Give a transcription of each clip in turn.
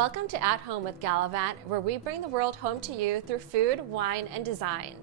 Welcome to At Home with Galavante, where we bring the world home to you through food, wine, and design.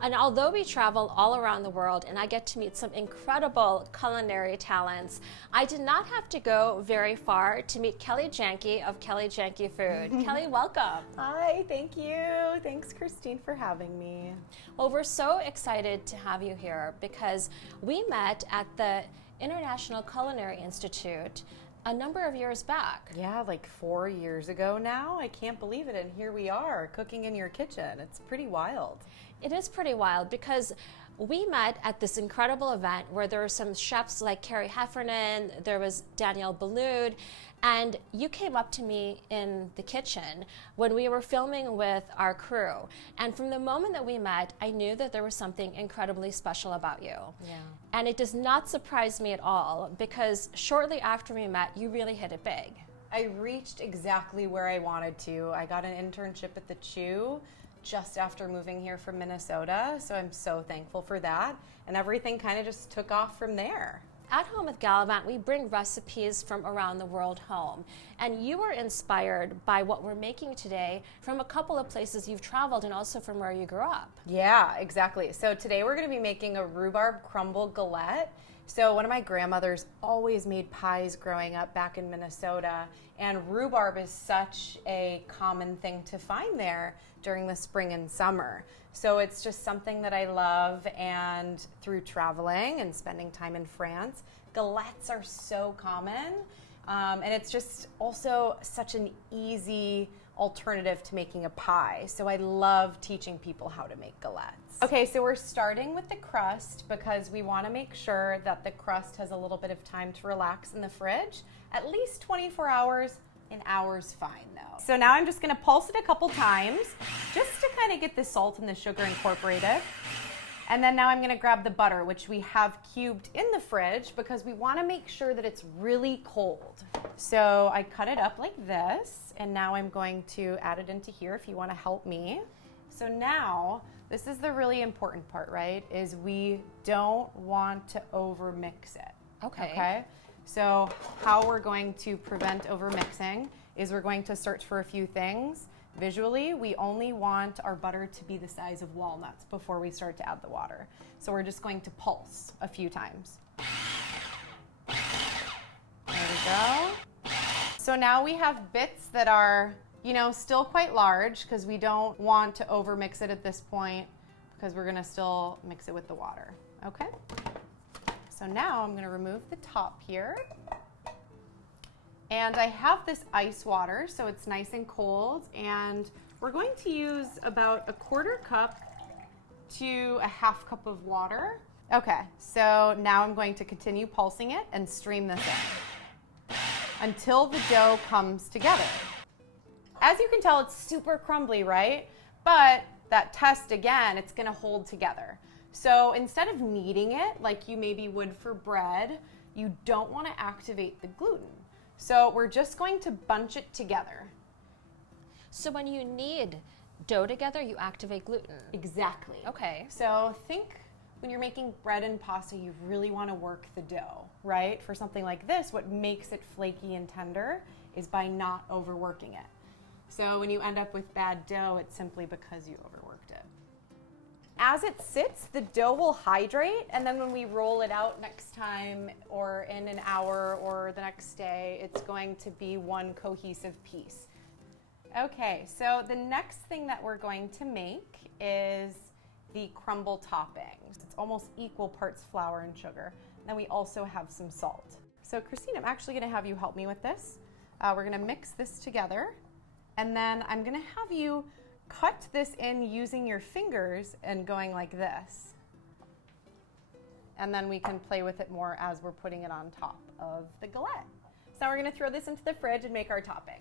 And although we travel all around the world and I get to meet some incredible culinary talents, I did not have to go very far to meet Kelly Janke of Kelly Janke Food. Kelly, welcome. Hi, thank you. Thanks, Christine, for having me. Well, we're so excited to have you here because we met at the International Culinary Institute a number of years back. Yeah, like 4 years ago now. I can't believe it. And here we are cooking in your kitchen. It's pretty wild. It is pretty wild because we met at this incredible event where there were some chefs like Carrie Heffernan, there was Danielle Ballud, and you came up to me in the kitchen when we were filming with our crew. And from the moment that we met, I knew that there was something incredibly special about you. Yeah. And it does not surprise me at all because shortly after we met, you really hit it big. I reached exactly where I wanted to. I got an internship at the Chew just after moving here from Minnesota, so I'm so thankful for that. And everything kind of just took off from there. At Home with Galavante, we bring recipes from around the world home. And you were inspired by what we're making today from a couple of places you've traveled and also from where you grew up. Yeah, exactly. So today we're going to be making a rhubarb crumble galette. So one of my grandmothers always made pies growing up back in Minnesota, and rhubarb is such a common thing to find there during the spring and summer. So it's just something that I love, and through traveling and spending time in France, galettes are so common, and it's just also such an easy alternative to making a pie. So I love teaching people how to make galettes. Okay, so we're starting with the crust because we want to make sure that the crust has a little bit of time to relax in the fridge. At least 24 hours. An hour's fine though. So now I'm just going to pulse it a couple times just to kind of get the salt and the sugar incorporated. And then now I'm going to grab the butter, which we have cubed in the fridge because we want to make sure that it's really cold. So I cut it up like this, and now I'm going to add it into here if you want to help me. So now, this is the really important part, right? Is we don't want to overmix it. Okay? So how we're going to prevent overmixing is we're going to search for a few things. Visually, we only want our butter to be the size of walnuts before we start to add the water. So we're just going to pulse a few times. There we go. So now we have bits that are, still quite large because we don't want to overmix it at this point because we're gonna still mix it with the water, okay? So now I'm going to remove the top here. And I have this ice water, so it's nice and cold. And we're going to use about 1/4 cup to 1/2 cup of water. Okay, so now I'm going to continue pulsing it and stream this in until the dough comes together. As you can tell, it's super crumbly, right? But that test again, it's going to hold together. So instead of kneading it like you maybe would for bread, you don't want to activate the gluten. So we're just going to bunch it together. So when you knead dough together, you activate gluten. Exactly. Okay. So think when you're making bread and pasta, you really want to work the dough, right? For something like this, what makes it flaky and tender is by not overworking it. So when you end up with bad dough, it's simply because you overworked it. As it sits, the dough will hydrate, and then when we roll it out next time or in an hour or the next day, it's going to be one cohesive piece. Okay, so the next thing that we're going to make is the crumble toppings. It's almost equal parts flour and sugar. Then we also have some salt. So Christine, I'm actually going to have you help me with this. We're going to mix this together, and then I'm going to have you cut this in using your fingers and going like this. And then we can play with it more as we're putting it on top of the galette. So now we're going to throw this into the fridge and make our topping.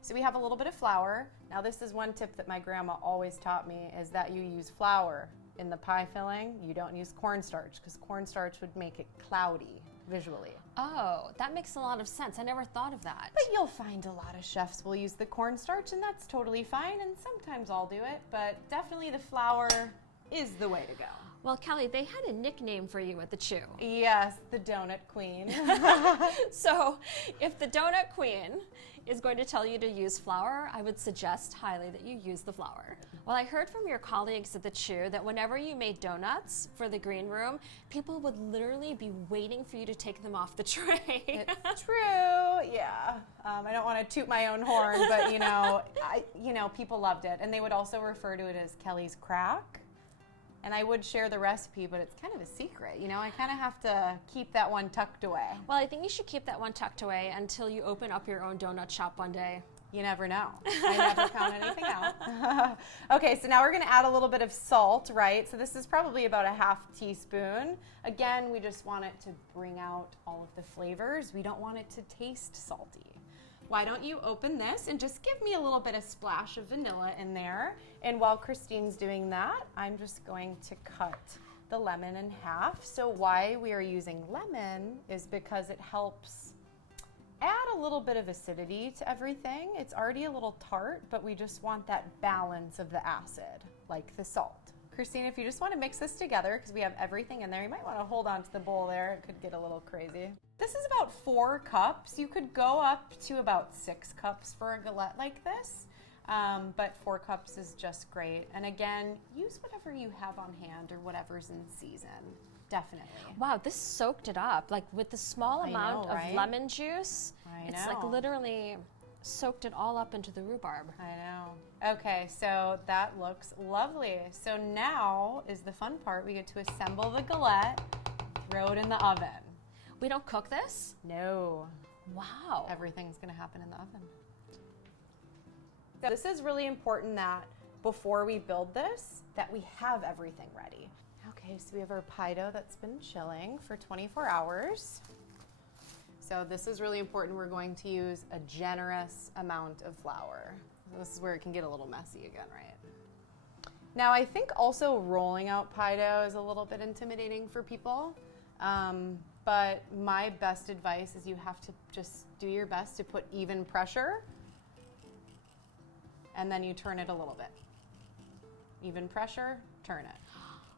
So we have a little bit of flour. Now this is one tip that my grandma always taught me, is that you use flour in the pie filling. You don't use cornstarch because cornstarch would make it cloudy visually. Oh, that makes a lot of sense. I never thought of that. But you'll find a lot of chefs will use the cornstarch, and that's totally fine, and sometimes I'll do it, but definitely the flour is the way to go. Well, Kelly, they had a nickname for you at the Chew. Yes, the donut queen. So if the donut queen is going to tell you to use flour, I would suggest highly that you use the flour. Well, I heard from your colleagues at the Chew that whenever you made donuts for the green room, people would literally be waiting for you to take them off the tray. It's true, yeah. I don't want to toot my own horn, but people loved it. And they would also refer to it as Kelly's crack. And I would share the recipe, but it's kind of a secret. I kind of have to keep that one tucked away. Well, I think you should keep that one tucked away until you open up your own donut shop one day. You never know. I never count anything out. Okay, so now we're going to add a little bit of salt, right? So this is probably about a half teaspoon. Again, we just want it to bring out all of the flavors. We don't want it to taste salty. Why don't you open this and just give me a little bit of splash of vanilla in there. And while Christine's doing that, I'm just going to cut the lemon in half. So why we are using lemon is because it helps add a little bit of acidity to everything. It's already a little tart, but we just want that balance of the acid, like the salt. Christine, if you just want to mix this together, because we have everything in there, you might want to hold on to the bowl there. It could get a little crazy. This is about 4 cups. You could go up to about 6 cups for a galette like this, but 4 cups is just great. And again, use whatever you have on hand or whatever's in season. Definitely. Wow, this soaked it up. Like with the small amount of lemon juice, it's like literally soaked it all up into the rhubarb. I know. Okay, so that looks lovely. So now is the fun part. We get to assemble the galette, throw it in the oven. We don't cook this? No. Wow. Everything's going to happen in the oven. So this is really important that before we build this, that we have everything ready. Okay, so we have our pie dough that's been chilling for 24 hours. So this is really important. We're going to use a generous amount of flour. This is where it can get a little messy again, right? Now, I think also rolling out pie dough is a little bit intimidating for people. But my best advice is you have to just do your best to put even pressure, and then you turn it a little bit. Even pressure, turn it.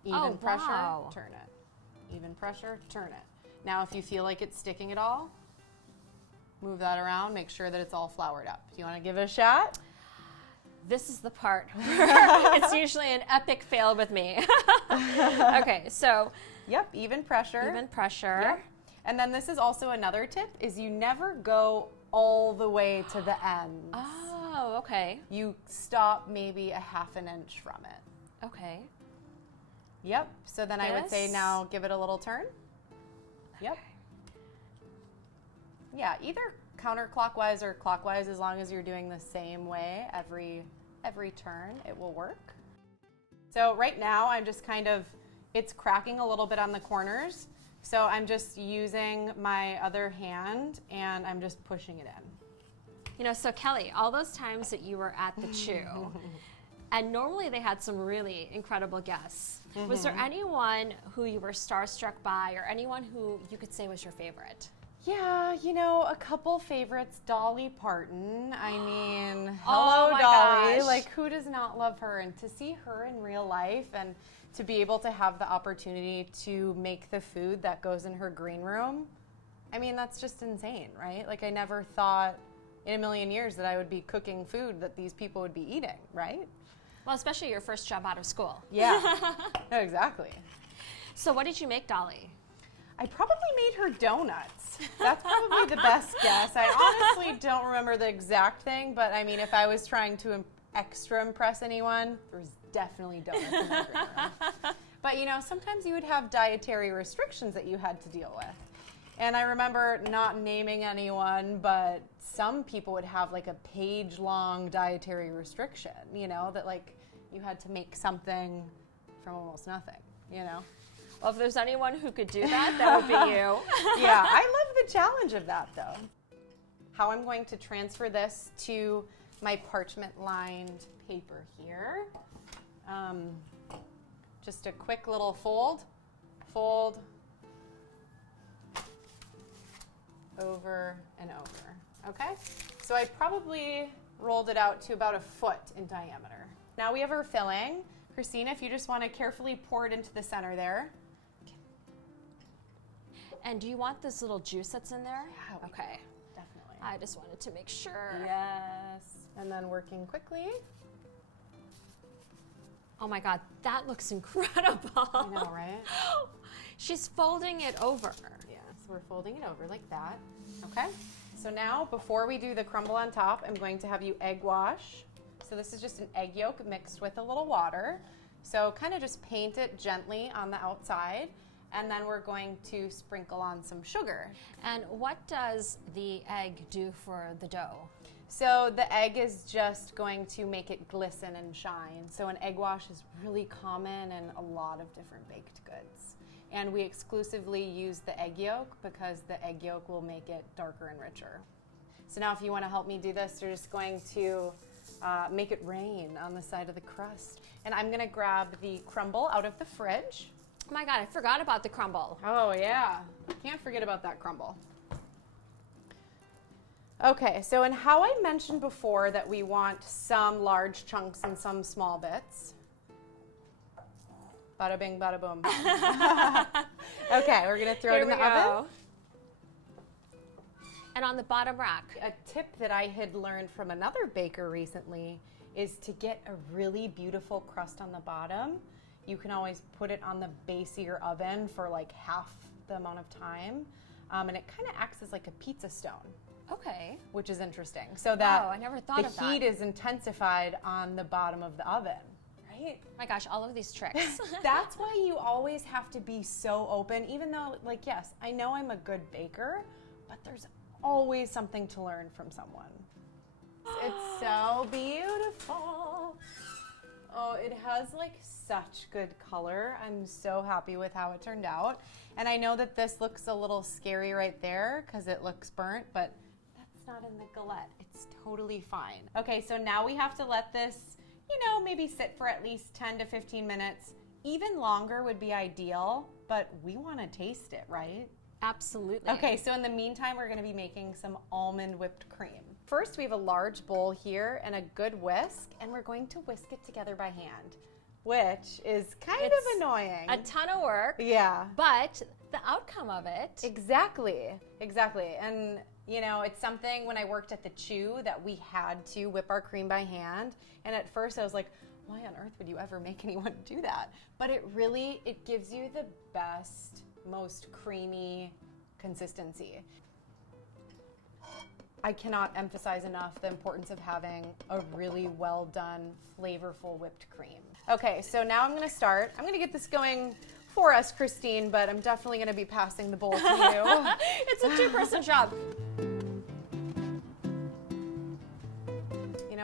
Even pressure, turn it. Even pressure, turn it. Now, if you feel like it's sticking at all, move that around. Make sure that it's all floured up. Do you want to give it a shot? This is the part where it's usually an epic fail with me. Okay, so. Yep, even pressure. Even pressure. Yep. And then this is also another tip, is you never go all the way to the end. Oh, okay. You stop maybe a ½ inch from it. Okay. Yep, so then I would say now give it a little turn. Yep. Okay. Yeah, either counterclockwise or clockwise, as long as you're doing the same way every turn, it will work. So right now I'm just it's cracking a little bit on the corners. So I'm just using my other hand and I'm just pushing it in. So Kelly, all those times that you were at the Chew, and normally they had some really incredible guests. Mm-hmm. Was there anyone who you were starstruck by or anyone who you could say was your favorite? Yeah, a couple favorites. Dolly Parton. I mean, hello, Dolly. Gosh. Like, who does not love her? And to see her in real life and to be able to have the opportunity to make the food that goes in her green room, I mean, that's just insane, right? Like, I never thought in a million years that I would be cooking food that these people would be eating, right? Well, especially your first job out of school. Yeah, no, exactly. So what did you make, Dolly? I probably made her donuts. That's probably the best guess. I honestly don't remember the exact thing, but I mean, if I was trying to extra impress anyone, there was definitely donuts in my green room. But sometimes you would have dietary restrictions that you had to deal with. And I remember not naming anyone, but some people would have like a page-long dietary restriction, that like you had to make something from almost nothing, Well, if there's anyone who could do that, that would be you. Yeah, I love the challenge of that, though. How I'm going to transfer this to my parchment-lined paper here. Just a quick little fold, over and over, okay? So I probably rolled it out to about 1 foot in diameter. Now we have our filling. Christina, if you just want to carefully pour it into the center there. And do you want this little juice that's in there? Yeah, okay. Definitely. I just wanted to make sure. Yes. And then working quickly. Oh my God, that looks incredible. I know, right? She's folding it over. Yeah, so we're folding it over like that. Okay. So now, before we do the crumble on top, I'm going to have you egg wash. So this is just an egg yolk mixed with a little water. So kind of just paint it gently on the outside. And then we're going to sprinkle on some sugar. And what does the egg do for the dough? So the egg is just going to make it glisten and shine. So an egg wash is really common in a lot of different baked goods. And we exclusively use the egg yolk because the egg yolk will make it darker and richer. So now if you want to help me do this, you're just going to make it rain on the side of the crust. And I'm going to grab the crumble out of the fridge. Oh my God, I forgot about the crumble. Oh yeah, can't forget about that crumble. Okay, so and how I mentioned before that we want some large chunks and some small bits. Bada bing, bada boom. Okay, we're gonna throw it in the oven. And on the bottom rack. A tip that I had learned from another baker recently is to get a really beautiful crust on the bottom. You can always put it on the base of your oven for like half the amount of time. And it kind of acts as like a pizza stone. Okay. Which is interesting. So that I never thought of that. the heat is intensified on the bottom of the oven, right? Oh my gosh, all of these tricks. That's why you always have to be so open, even though, like, yes, I know I'm a good baker, but there's always something to learn from someone. It's so beautiful. Oh, it has like such good color. I'm so happy with how it turned out. And I know that this looks a little scary right there because it looks burnt, but that's not in the galette. It's totally fine. Okay, so now we have to let this, maybe sit for at least 10 to 15 minutes. Even longer would be ideal, but we want to taste it, right? Absolutely. Okay, so in the meantime, we're going to be making some almond whipped cream. First, we have a large bowl here and a good whisk, and we're going to whisk it together by hand, which is kind of annoying. A ton of work. Yeah. But the outcome of it. Exactly. And, it's something when I worked at the Chew that we had to whip our cream by hand. And at first I was like, why on earth would you ever make anyone do that? But it gives you the best, most creamy consistency. I cannot emphasize enough the importance of having a really well done, flavorful whipped cream. Okay, so now I'm gonna start. I'm gonna get this going for us, Christine, but I'm definitely gonna be passing the bowl to you. It's a two-person job.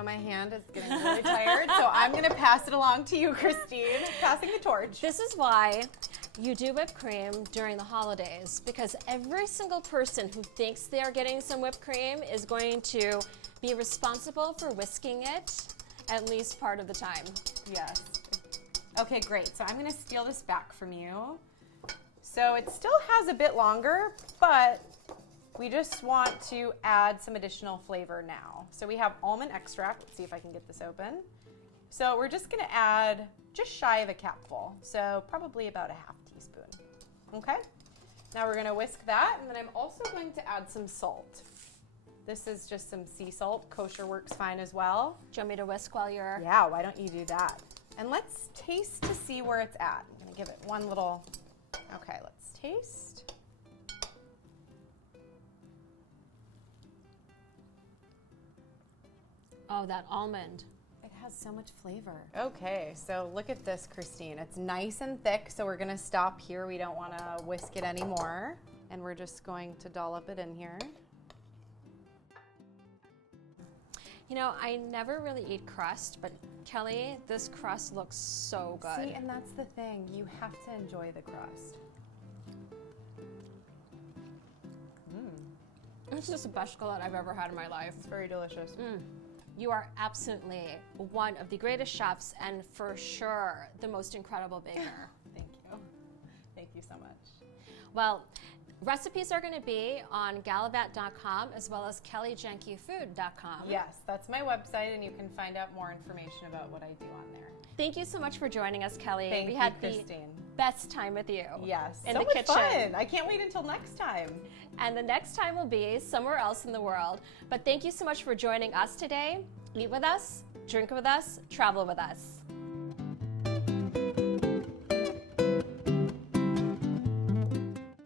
My hand is getting really tired, so I'm gonna pass it along to you, Christine, passing the torch. This is why you do whipped cream during the holidays, because every single person who thinks they are getting some whipped cream is going to be responsible for whisking it at least part of the time. Yes. Okay, great. So I'm gonna steal this back from you. So it still has a bit longer, but we just want to add some additional flavor now. So we have almond extract. Let's see if I can get this open. So we're just gonna add just shy of a capful. So probably about a half teaspoon. Okay? Now we're gonna whisk that, and then I'm also going to add some salt. This is just some sea salt. Kosher works fine as well. Do you want me to whisk while you're... Yeah, why don't you do that? And let's taste to see where it's at. I'm gonna give it one little, okay, let's taste. Oh, that almond. It has so much flavor. Okay, so look at this, Christine. It's nice and thick, so we're gonna stop here. We don't wanna whisk it anymore. And we're just going to dollop it in here. I never really eat crust, but Kelly, this crust looks so good. See, and that's the thing. You have to enjoy the crust. It's just the best galette I've ever had in my life. It's very delicious. You are absolutely one of the greatest chefs and for sure the most incredible baker. Thank you. Thank you so much. Well, recipes are going to be on galavante.com as well as kellyjankefood.com. Yes, that's my website, and you can find out more information about what I do on there. Thank you so much for joining us, Kelly. Thank we you, had Christine. the best time with you. Yes, in so the much kitchen. fun. I can't wait until next time. And the next time will be somewhere else in the world. But thank you so much for joining us today. Eat with us, drink with us, travel with us.